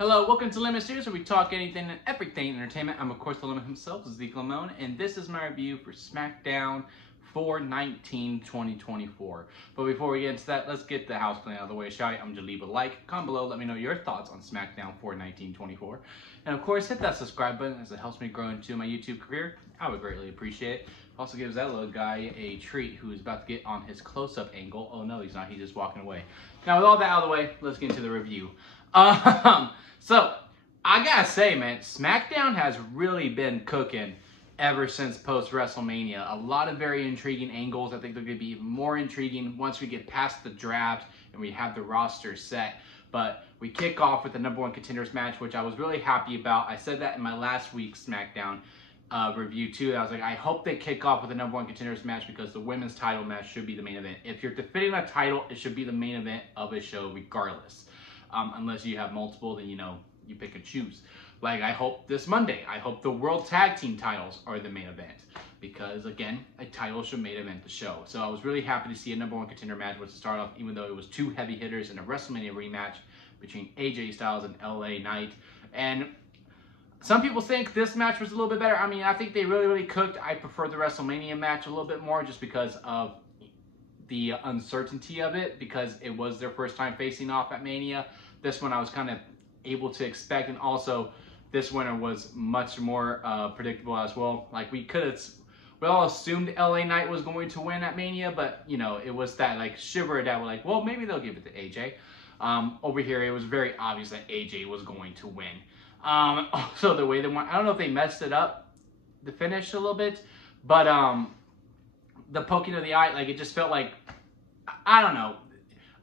Hello, welcome to Lemon Series, where we talk anything and everything entertainment. I'm, of course, the Lemon himself, Zeke Lamone, and this is my review for SmackDown 4/19/2024. But before we get into that, let's get the house plan out of the way, shall we? I'm going to leave a like, comment below, let me know your thoughts on SmackDown 4/19/24. And, of course, hit that subscribe button as it helps me grow into my YouTube career. I would greatly appreciate it. Also gives that little guy a treat who is about to get on his close-up angle. Oh, no, he's not. He's just walking away. Now, with all that out of the way, let's get into the review. So, I gotta say, man, SmackDown has really been cooking ever since post-WrestleMania. A lot of very intriguing angles. I think they're going to be even more intriguing once we get past the draft and we have the roster set. But we kick off with the number one contenders match, which I was really happy about. I said that in my last week's SmackDown review, too. I was like, I hope they kick off with the number one contenders match because the women's title match should be the main event. If you're defending a title, it should be the main event of a show regardless. Unless you have multiple, then, you know, you pick and choose. Like, I hope this Monday, I hope the World Tag Team titles are the main event. Because, again, a title should main event the show. So I was really happy to see a number one contender match was to start off, even though it was two heavy hitters in a WrestleMania rematch between AJ Styles and LA Knight. And some people think this match was a little bit better. I mean, I think they really cooked. I prefer the WrestleMania match a little bit more just because of the uncertainty of it, because it was their first time facing off at Mania. This one I was kind of able to expect, and also this winner was much more predictable as well. Like, we all assumed LA Knight was going to win at Mania, but, you know, it was that, like, shiver that we're like, well, maybe they'll give it to AJ. Over here, it was very obvious that AJ was going to win. Also, the way they went, I don't know if they messed it up, the finish a little bit, but the poking of the eye, like, it just felt like, I don't know.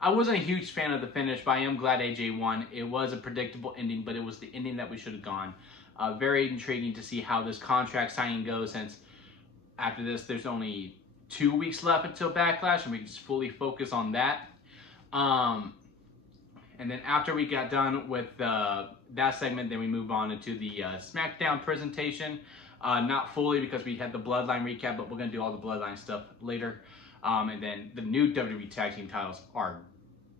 I wasn't a huge fan of the finish, but I am glad AJ won. It was a predictable ending, but it was the ending that we should have gone. Very intriguing to see how this contract signing goes, since after this, there's only 2 weeks left until Backlash, and we can just fully focus on that. And then after we got done with that segment, then we move on into the SmackDown presentation. Not fully because we had the Bloodline recap, but we're going to do all the Bloodline stuff later. And then the new WWE Tag Team titles are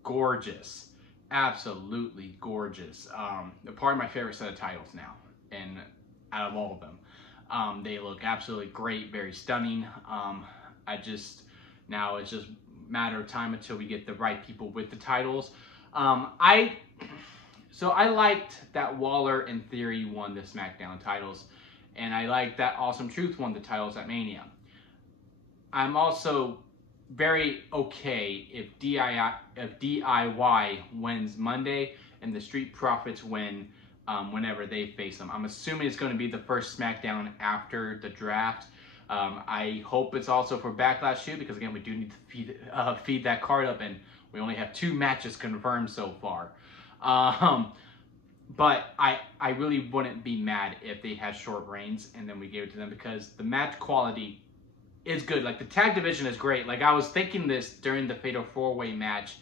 gorgeous. Absolutely gorgeous. They're part of my favorite set of titles now, and out of all of them. They look absolutely great, very stunning. Now it's just a matter of time until we get the right people with the titles. I liked that Waller and Theory won the SmackDown titles, and I liked that Awesome Truth won the titles at Mania. I'm also very okay if DIY wins Monday and the Street Profits win whenever they face them. I'm assuming it's going to be the first SmackDown after the draft. I hope it's also for Backlash too, because again, we do need to feed that card up, and we only have 2 matches confirmed so far. But I really wouldn't be mad if they had short reigns and then we gave it to them, because the match quality is good. Like, the tag division is great. Like, I was thinking this during the Fatal 4-Way match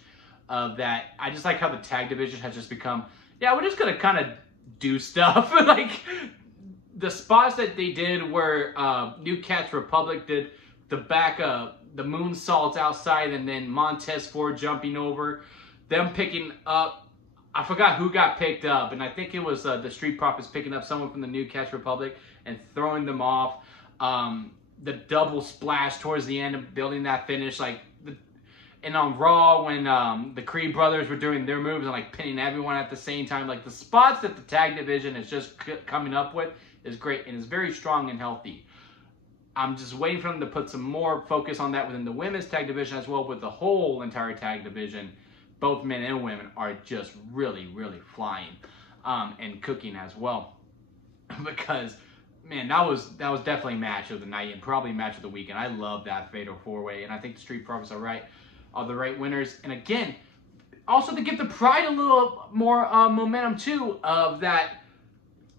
that I just like how the tag division has just become, yeah, we're just going to kind of do stuff. Like, the spots that they did where New Cats Republic did the the moonsaults outside, and then Montez Ford jumping over, them picking up, I forgot who got picked up, and I think it was the Street Profits picking up someone from the New Cats Republic and throwing them off. The double splash towards the end of building that finish, and on Raw when the Creed brothers were doing their moves and like pinning everyone at the same time, like the spots that the tag division is just coming up with is great, and it's very strong and healthy. I'm just waiting for them to put some more focus on that within the women's tag division as well. With the whole entire tag division, both men and women are just really flying and cooking as well, because man, that was definitely match of the night and probably match of the weekend. I love that Fatal 4-Way, and I think the Street Profits are the right winners. And again, also to give the Pride a little more momentum too, of that,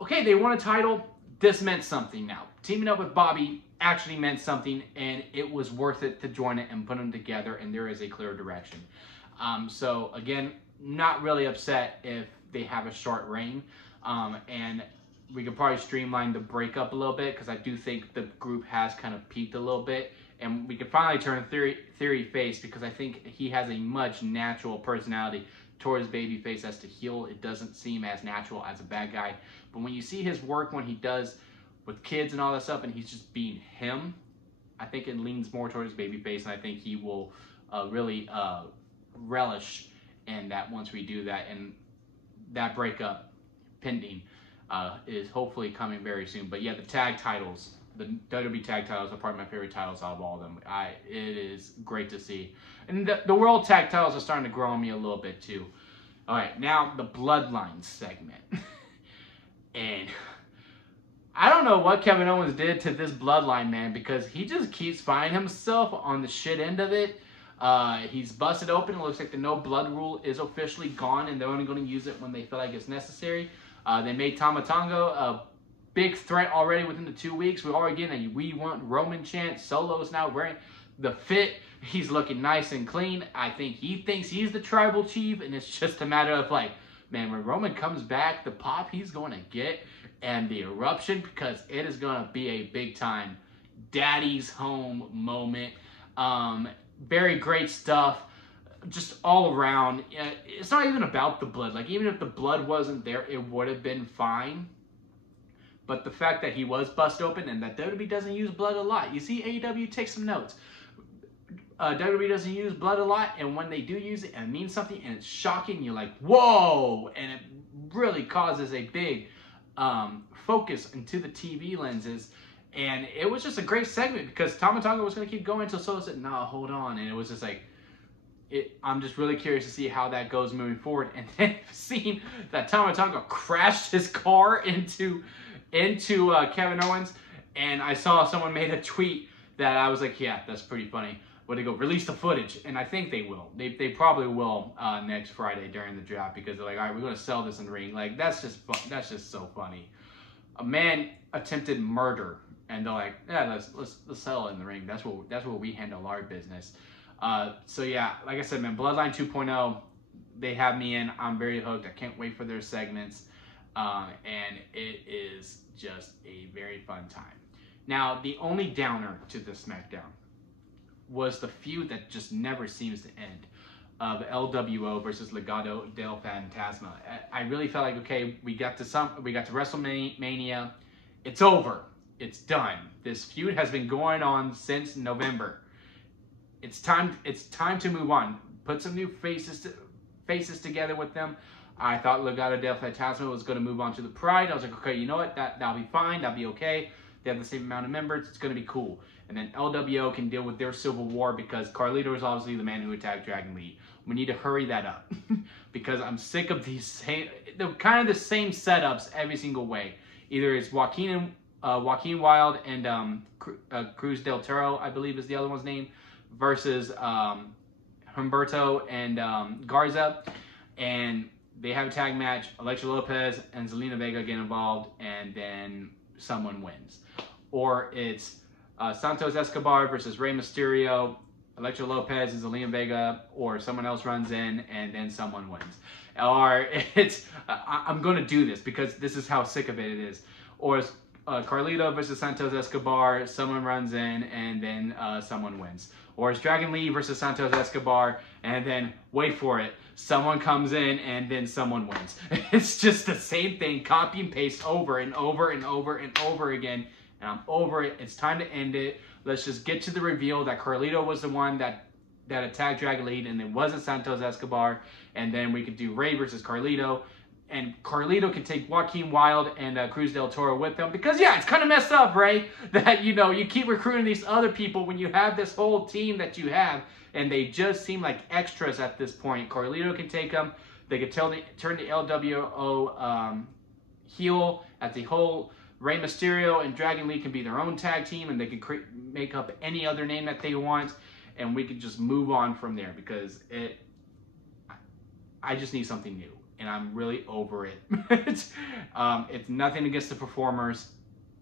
okay, they won a title, this meant something now. Teaming up with Bobby actually meant something, and it was worth it to join it and put them together, and there is a clear direction. So again, not really upset if they have a short reign, and we could probably streamline the breakup a little bit, because I do think the group has kind of peaked a little bit, and we could finally turn Theory face, because I think he has a much natural personality towards babyface as to heel. It doesn't seem as natural as a bad guy. But when you see his work when he does with kids and all that stuff, and he's just being him, I think it leans more towards babyface, and I think he will really relish in that once we do that. And that breakup pending is hopefully coming very soon. But yeah, the tag titles, the WWE tag titles are probably my favorite titles out of all of them. It is great to see. And the world tag titles are starting to grow on me a little bit too. All right, now the Bloodline segment. And I don't know what Kevin Owens did to this Bloodline, man, because he just keeps finding himself on the shit end of it. He's busted open. It looks like the no blood rule is officially gone, and they're only going to use it when they feel like it's necessary. They made Tama Tonga a big threat already within the 2 weeks. We're already getting a "We Want Roman" chant. Solo's now wearing the fit. He's looking nice and clean. I think he thinks he's the tribal chief, and it's just a matter of like, man, when Roman comes back, the pop he's going to get and the eruption, because it is going to be a big time daddy's home moment. Very great stuff just all around. It's not even about the blood. Like, even if the blood wasn't there, it would have been fine. But the fact that he was bust open and that WWE doesn't use blood a lot. You see, AEW, take some notes. WWE doesn't use blood a lot, and when they do use it, and it means something, and it's shocking, you're like, whoa! And it really causes a big focus into the TV lenses. And it was just a great segment because Tama Tonga was going to keep going until Solo said, "No, hold on." And it was just like, I'm just really curious to see how that goes moving forward. And then seeing that Tama Tonga crashed his car into Kevin Owens, and I saw someone made a tweet that I was like, yeah, that's pretty funny. But they go, release the footage, and I think they will. They probably will next Friday during the draft, because they're like, all right, we're going to sell this in the ring. Like, that's just fun. That's just so funny. A man attempted murder, and they're like, yeah, let's sell it in the ring. That's where we handle our business. So yeah, like I said, man, Bloodline 2.0, they have me in. I'm very hooked. I can't wait for their segments, and it is just a very fun time. Now, the only downer to this SmackDown was the feud that just never seems to end, of LWO versus Legado del Fantasma. I really felt like, okay, we got to WrestleMania. It's over. It's done. This feud has been going on since November. It's time to move on. Put some new faces together with them. I thought Legado del Fantasma was going to move on to the Pride. I was like, okay, you know what? That'll be fine. That'll be okay. They have the same amount of members. It's going to be cool. And then LWO can deal with their civil war, because Carlito is obviously the man who attacked Dragon Lee. We need to hurry that up because I'm sick of these kind of the same setups every single way. Either it's Joaquin Wilde and Cruz del Toro, I believe is the other one's name, versus Humberto and Garza, and they have a tag match. Elektra Lopez and Zelina Vega get involved, and then someone wins. Or it's Santos Escobar versus Rey Mysterio, Elektra Lopez and Zelina Vega, or someone else runs in and then someone wins. Or it's, I'm going to do this because this is how sick of it is. Or it's Carlito versus Santos Escobar, someone runs in and then someone wins. Or it's Dragon Lee versus Santos Escobar, and then, wait for it, someone comes in and then someone wins. It's just the same thing, copy and paste over and over and over and over again. And I'm over it. It's time to end it. Let's just get to the reveal that Carlito was the one that attacked Dragon Lee, and it wasn't Santos Escobar. And then we could do Rey versus Carlito. And Carlito can take Joaquin Wilde and Cruz del Toro with them. Because, yeah, it's kind of messed up, Rey, that, you know, you keep recruiting these other people when you have this whole team that you have. And they just seem like extras at this point. Carlito can take them. They could turn the LWO heel as the whole. Rey Mysterio and Dragon Lee can be their own tag team, and they can make up any other name that they want, and we can just move on from there, because I just need something new, and I'm really over it. It's nothing against the performers,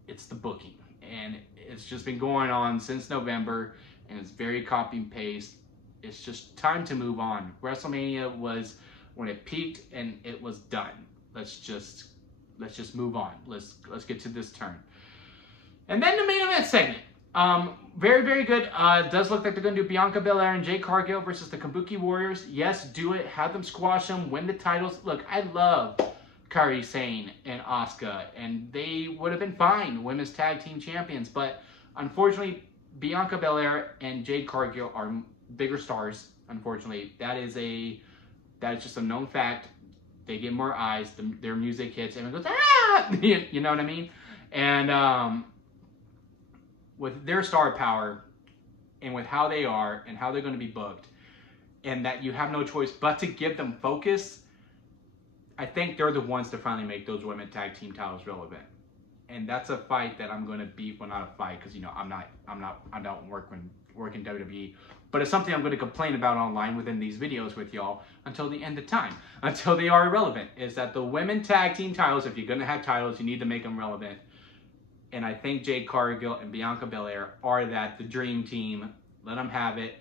it's the booking, and it's just been going on since November, and it's very copy and paste. It's just time to move on. WrestleMania was when it peaked, and it was done. Let's just move on. Let's get to this turn. And then the main event segment. Very, very good. It does look like they're going to do Bianca Belair and Jade Cargill versus the Kabuki Warriors. Yes, do it. Have them squash them, win the titles. Look, I love Kairi Sane and Asuka, and they would have been fine women's tag team champions. But unfortunately, Bianca Belair and Jade Cargill are bigger stars. Unfortunately, that is just a known fact. They get more eyes. Their music hits, and it goes ah. You know what I mean? And with their star power and with how they are and how they're going to be booked, and that you have no choice but to give them focus, I think they're the ones to finally make those women tag team titles relevant. And that's a fight that I'm going to beat. Well, not a fight, because I don't work in WWE, but it's something I'm going to complain about online within these videos with y'all until the end of time, until they are irrelevant. Is that the women tag team titles? If you're going to have titles, you need to make them relevant. And I think Jade Cargill and Bianca Belair are the dream team. Let them have it.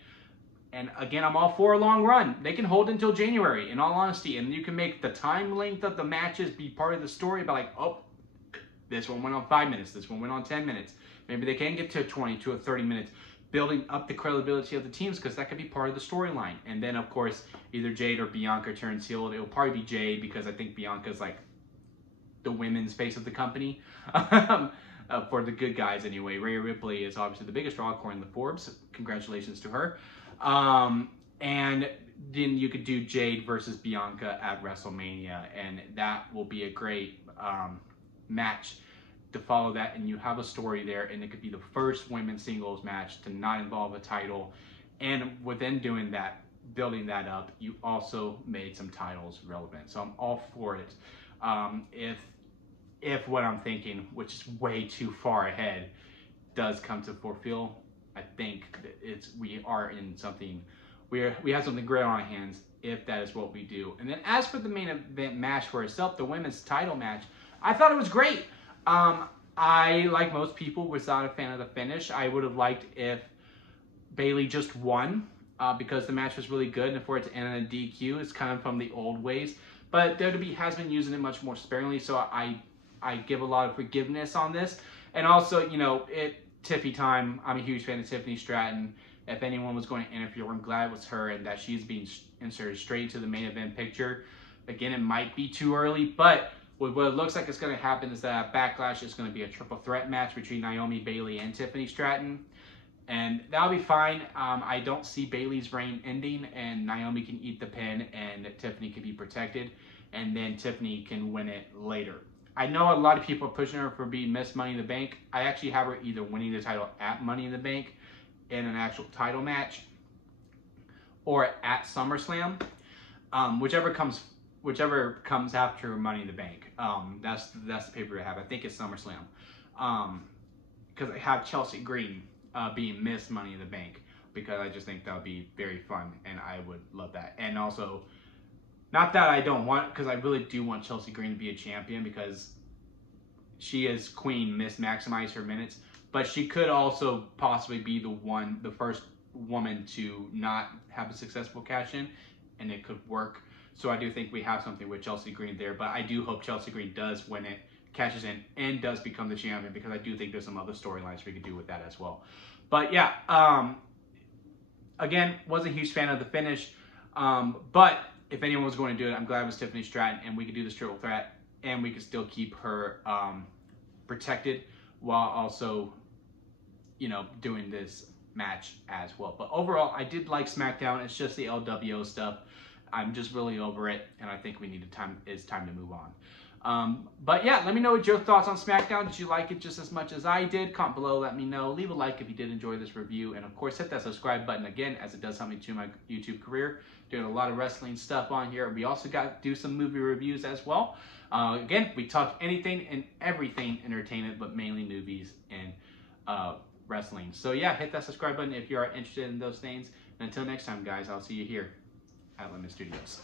And again, I'm all for a long run. They can hold until January, in all honesty. And you can make the time length of the matches be part of the story by like, oh, this one went on 5 minutes. This one went on 10 minutes. Maybe they can get to 20 to 30 minutes, building up the credibility of the teams, because that could be part of the storyline. And then, of course, either Jade or Bianca turns heel. It'll probably be Jade, because I think Bianca's like the women's face of the company. For the good guys anyway. Rhea Ripley is obviously the biggest draw according to Forbes. Congratulations to her. And then you could do Jade versus Bianca at WrestleMania, and that will be a great match to follow that, and you have a story there, and it could be the first women's singles match to not involve a title. And within doing that, building that up, you also made some titles relevant. So I'm all for it. If what I'm thinking, which is way too far ahead, does come to fulfill, I think that we are in something, we have something great on our hands if that is what we do. And then as for the main event match for itself, the women's title match, I thought it was great. I, like most people, was not a fan of the finish. I would have liked if Bayley just won, because the match was really good, and for it to end in a DQ is kind of from the old ways. But WWE has been using it much more sparingly, so I give a lot of forgiveness on this. And also, you know, Tiffy time. I'm a huge fan of Tiffany Stratton. If anyone was going to interfere, I'm glad it was her, and that she's being inserted straight into the main event picture. Again, it might be too early, but what it looks like is going to happen is that Backlash is going to be a triple threat match between Naomi, Bayley, and Tiffany Stratton. And that'll be fine. I don't see Bayley's reign ending, and Naomi can eat the pin, and Tiffany can be protected, and then Tiffany can win it later. I know a lot of people are pushing her for being Miss Money in the Bank. I actually have her either winning the title at Money in the Bank in an actual title match, or at SummerSlam, whichever comes after Money in the Bank. That's the paper I have. I think it's SummerSlam, because I have Chelsea Green being Miss Money in the Bank, because I just think that would be very fun, and I would love that. And also, not that I don't want, because I really do want Chelsea Green to be a champion, because she is queen, Miss Maximize her minutes, but she could also possibly be the first woman to not have a successful cash-in, and it could work. So I do think we have something with Chelsea Green there, but I do hope Chelsea Green does win it, cashes in, and does become the champion, because I do think there's some other storylines we could do with that as well. But yeah, again, wasn't a huge fan of the finish, but if anyone was going to do it, I'm glad it was Tiffany Stratton, and we could do this triple threat, and we could still keep her protected while also, you know, doing this match as well. But overall, I did like SmackDown. It's just the LWO stuff. I'm just really over it, and I think it's time to move on. But yeah, let me know what your thoughts on SmackDown. Did you like it just as much as I did? Comment below, let me know. Leave a like if you did enjoy this review, and of course, hit that subscribe button again, as it does help me to my YouTube career. Doing a lot of wrestling stuff on here. We also got to do some movie reviews as well. Again, we talk anything and everything entertainment, but mainly movies and wrestling. So yeah, hit that subscribe button if you are interested in those things. And until next time, guys, I'll see you here at Lemon Studios.